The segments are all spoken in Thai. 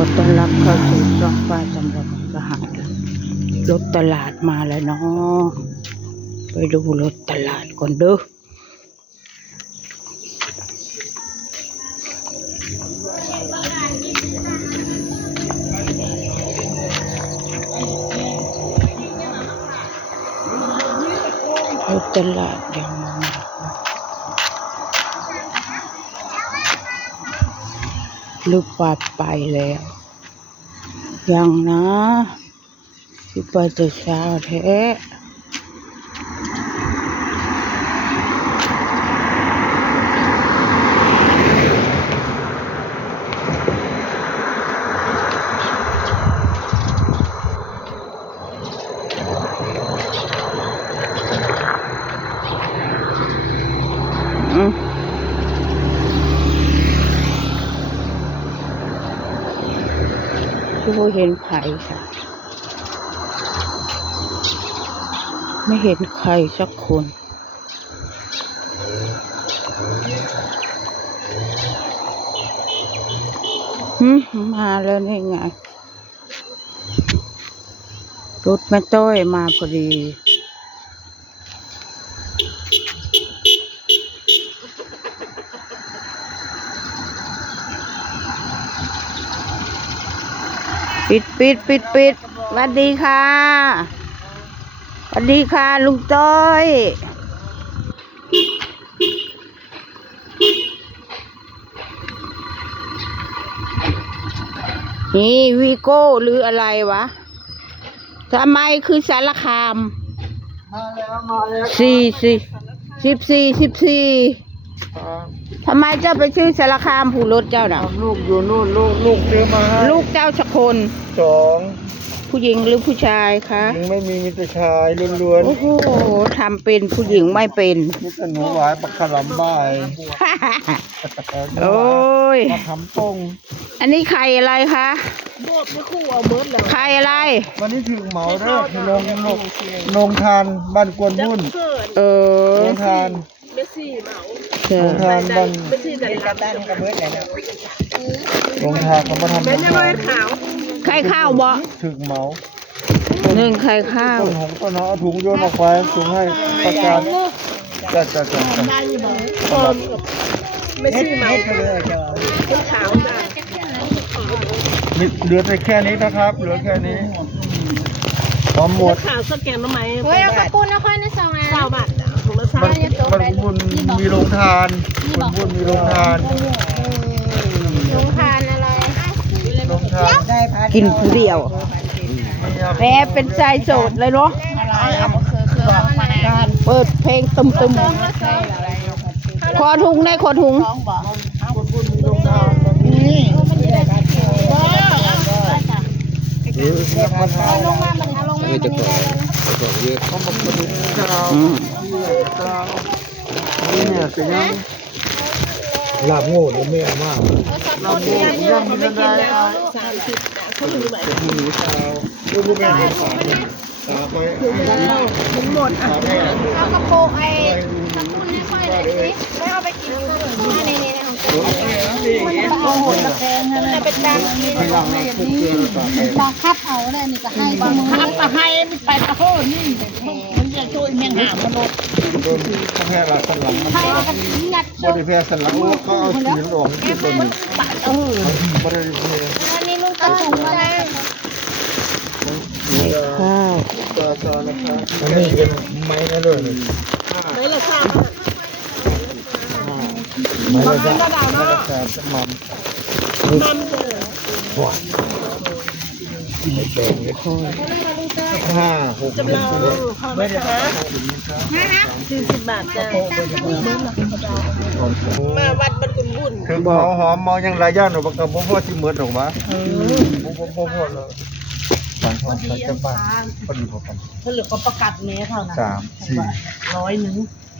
อต้อนรับเข้าสู่ช่องป้าจำลองสหายรถตลาดมาแล้วเนาะไปดูรถตลาดก่อนเด้อรถตลาดยังหรือปาไปแล้วยังนะที่ไปแต่เช้าแท้ที่เห็นไผ่ค่ะไม่เห็นใครสักคนมาแล้วนี่ไงรถแม่ต้อยมาพอดีปิดสวัสดีค่ะสวัสดีค่ะลุงต้อยนี่วีโก้หรืออะไรวะทำไมคือสารคามมาแล้ว14ทำไมเจ้าไปชื่อสารคามผู้รถเจ้าน่ะลูกอยู่นู่นลูกซื้อมาให้ลูกเจ้าสักคน2ผู้หญิงหรือผู้ชายคะยังไม่มีแต่ชายล้วนโอ้โหทำเป็นผู้หญิงไม่เป็นๆนี่ก็หนูหวายปักขลำบ่ายโอ้ยมาทำต้งอันนี้ไข่อะไรคะโบดไม่คู่เอาเบิร์ดแล้วไข่อะไรวันนี้ถึงเหมาเด้อลงทานบ้านกวนมุ่นลงทานเมสซี่เหมาลงทานบ้านเมสซี่แต่กลับบ้านกับเบิร์ดแล้วลงทานเขามาทำเป็นยังไงขาวไข่ข้าวบ่ถึงเหมา1ไข่ข้าวต้นหงต้นเนาะถุงโยนออกไปถุงให้ประกาศจัดเมสซี่เหมาเป็นขาวจ้ะเหลือแต่แค่นี้นะครับเหลือแค่นี้พร้อมหมดขาวสแกนทำไมเฮ้ยเอากระปุกนครใน2 อัน20 บาทถุงละมันบุญมีโรงทานบุญมีโรงทานลงทานอะไรโรงทานกินผู้เดียวแม่เป็นชายโสดเลยเนาะเปิดเพลงตึมขอถุงได้ขอถุงนี่ลงมามันลงมามันจะเยอะเขาบอกว่านี่เนี่ยเป็นยังลาบโง่หรือไม่มากลาบโง่ยังไม่ได้30เขาถือแบบหมูชาวลูกแม่เห็นฝาตาไปมันหมดเอากระปุกไอ้กระปุกนี่ค่อยเลยสิไม่เอาไปกินมาในของตัวโอ้โหตะแกรงอะไรเป็นดังนี่บางคัดเอาเลยนี่ก็ให้บางคัดมาให้นี่ไปตะโพนนี่มันจะช่วยเมียงหามมันโดนแพร่สันหลังมันบริแพร่สันหลังเขาเอาสีหลงที่บนบริแพร่อันนี้ลูกกระถุงอะไรข้าวอันนี้เป็นไม้นะด้วยไม่ละข้าวไม่ละจ้าไม่ละจ้าจะมันแบ่งกัน5 6จำลองไม่ได้40 บาทจ้ะมาวัดบันกุนบุญคือหอมมองยังไรย่านหนูประกับพ่อที่เหมือนหรอวะพ่อเลยการทอดจะบ้านพอดีพอกันผลึกก็ประกาศเนี้ยเท่านั้น3 4 100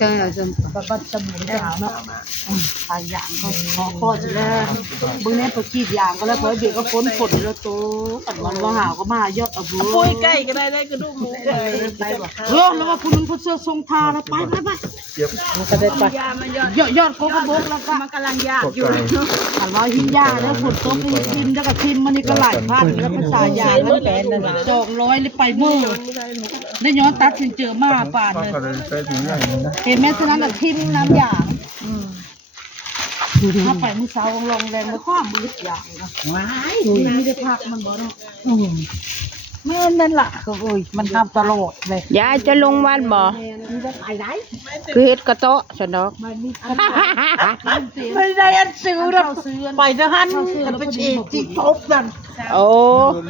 ก็จะบัดสมุนไพรเนาะทางอย่างก็ขอคอจะแล้วบึงนี้ไปขีดยางก็แล้วพอเบียก็พ้นผลแล้วโตอันวันว่าหาวก็มายอดเอาบุปุ้ยใกล้ก็ได้กระดูกหมูไปบ่แล้วว่าผู้นึงผู้เสื้อทรงทาแล้วไปมันก็ได้ไปยอดก็บกแล้วก็มันกำลังยากอยู่อันว่าหินยาแล้วฝนตกหินแล้วก็ทิมมันนี่ก็หลายพันแล้วภาษายาแล้วแปลนั่นน่ะ200เลยไปมือได้ย้อนตัดสินเจอมาป่านเลย ก็เลยไปถึงอย่างนี้นะ เห็นไหมฉะนั้นน่ะทิมน้ำยางถ้าไปมื้อเช้าลงแรงแล้วความมืดอย่างนะว้ายไม่ได้พักมันบ่เนาะแม่นั่นล่ะก็โอ้ยมันทำตลอดเลย ยายจะลงวัดบ่ มันจะไปไหน คือเฮ็ดกระโตะซะดอก มันมีไม่ได้อันซื้อนะไปเถอะฮั่นกันไปเอกจิกทบกัน โอ้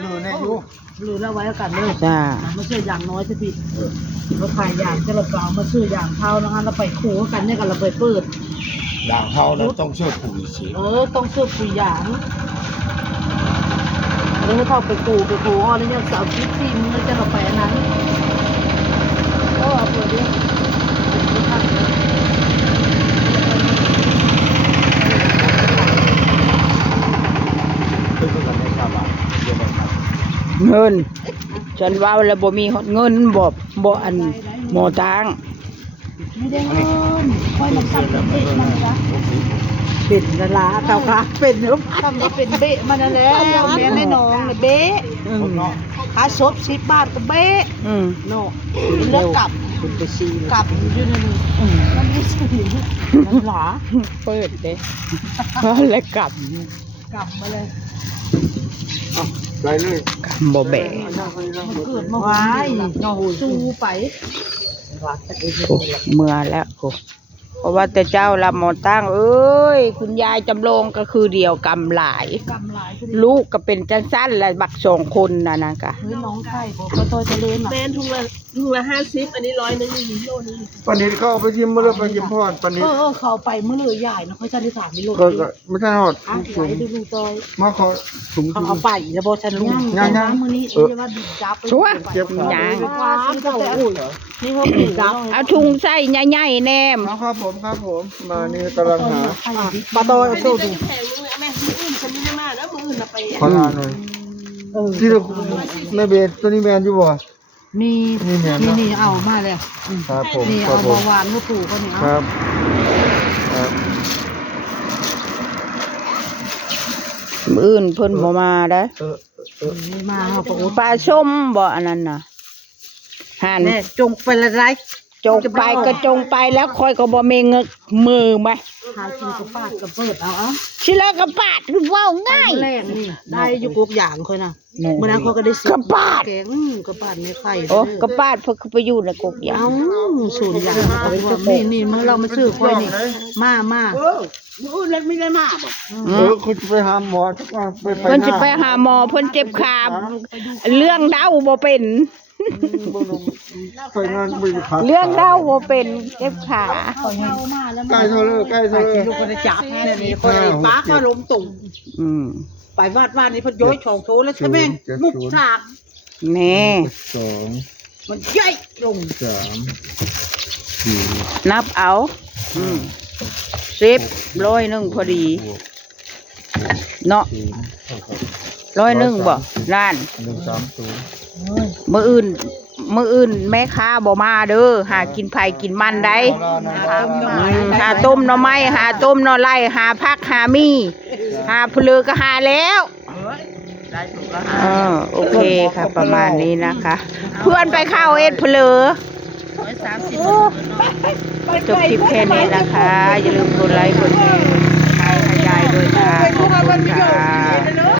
ลือในยุ หรือเราไว้กันเลย จ้า มาซื้ออย่างน้อยจะผิดเราขายอย่างจะเราเปล่ามาซื้ออย่างเท่านะคะเราไปขู่กันเนี่ยกันเราไปเปิด ด่างเขาแล้วต้องเชื่อปุ๋ยสิ ต้องซื้อปุ๋ยอย่างแล้วเข้าไปกูอ๋อแล้วเนี่ยสาวคิดที่มึงจะเราไปอันนั้นเอาเปิดดิเงินฉันว่าแล้วบ่มีฮอดเงินบ่อันหมอทาง ไม่ได้เงินค่อยมันทำเป็นเบะมันนะเป็นละลาเก่าค่ะเป็นหรือทำเป็นเบะมันนั่นแหละแม่ในน้องเลยเบะค่าซบ10 บาทก็เบะ โน่เลือกกลับคุณไปซีกลับอยู่นั่นมันไม่ซื้อมันหรอ เปิดเด้แล้วกลับ กลับมาเลย ไปเลย บ่แบก มันเกิดมาไว้สู้ไป โอ้เมื่อแล้วโอ้เพราะว่าแต่เจ้าละหมอตั้งเอ้ยคุณยายจำลองก็คือเดียวกำหลาย กำหลาย ลูกก็เป็นจังสั้นและบัก2 คนนะกะ เฮ้ยน้องไข่บอกก็ตัวจะเล่น แมนถุงละ50อันนี้100นึงนี่โลนึง ปนิดเขาเอาไปชิมมาเลยไปชิมพอดปนิด เขาไปเมื่อเลยใหญ่นะเขาจะได้ถามไม่รู้ ก็ไม่ใช่หอด อ่ะ ถุ ไหล ง ดูตัว มาขอถุง เขาเอาไปแล้วบอกฉันลุงมือนี้เรียกว่าดิบจับ ชัว เจ็บขา หยัง ความเขาอุ่นนี่ว่าดิบจับ เอาถุงใส่ใหญ่ๆแนม ครับผมมานี่กำลังหา ปลาตอยเอาสู้ดู แพงนึงแม่มื้ออื่นฉันไม่ได้มาแล้วมื้ออื่นน่ะไป ขอลาหน่อยที่เราแม่เบสตัวนี้แมนอยู่บ่ มี นี่ เอามาแล้ว ครับผม นี่ ครั เอา บผม มาวานเมื่อปู่เขาเนี่ย ครับครับ มื้ออื่นเพิ่นบ่มาได้ นี่มาเอาปะ ปลาส้มบ่อันนั้นน่ะหัน แน่จงไปละไร จงไปก็จงไปแล้วคอยก็บ่มีเงึกมือมา หากินกับป้ากับเปิดเอา สิแล้วก็ปาดคือเว้าง่าย แรงนี่ได้อยู่กุกอย่างคนน่ะเมื่อนั้นเขาก็ได้ซื้ กระปาด แกงกระปาดไม่ไข่ โอ้ก็ปาดเพิ่นคือไปอยู่ในกกยา เอาสูตรอย่างนี่เมื่อเรามาซื้อค่อยนี่มา คุณจะไปหาหมอจะไป เพิ่นสิไปหาหมอเพิ่นเจ็บขาเรื่องเดาบ่เป็น ไปงานบินขา เรื่องเดาบ่เป็นเจ็บขา เอามาแล้ว ใกล้เท่าเลยใกล้เท่าเลย ลูกคนจับแค่นี้คนป้าก็ล้มตุ่ม อืม ไปวาดนี่เพนย้อยช่องโถแล้วใช่ไหมมุกฉาก แน่ 2 มันใหญ่ลง 3 นับเอา10 100พอดีเนาะ100บ่ล้าน 130 มื้ออื่นแม่ค้าบ่มาเด้อหากินไผกินมันได้หาต้มหน่อไม้หาต้มหน่อไร่หาผักหามีหาเพลือก็หาแล้วโอเคค่ะประมาณนี้นะคะ เพื่อนไปเข้าเอ็ดเพลือจบคลิปแค่นี้นะคะ อย่าลืมกดไลค์กดแชร์ให้ยายด้วยค่ะขอบคุณค่ะ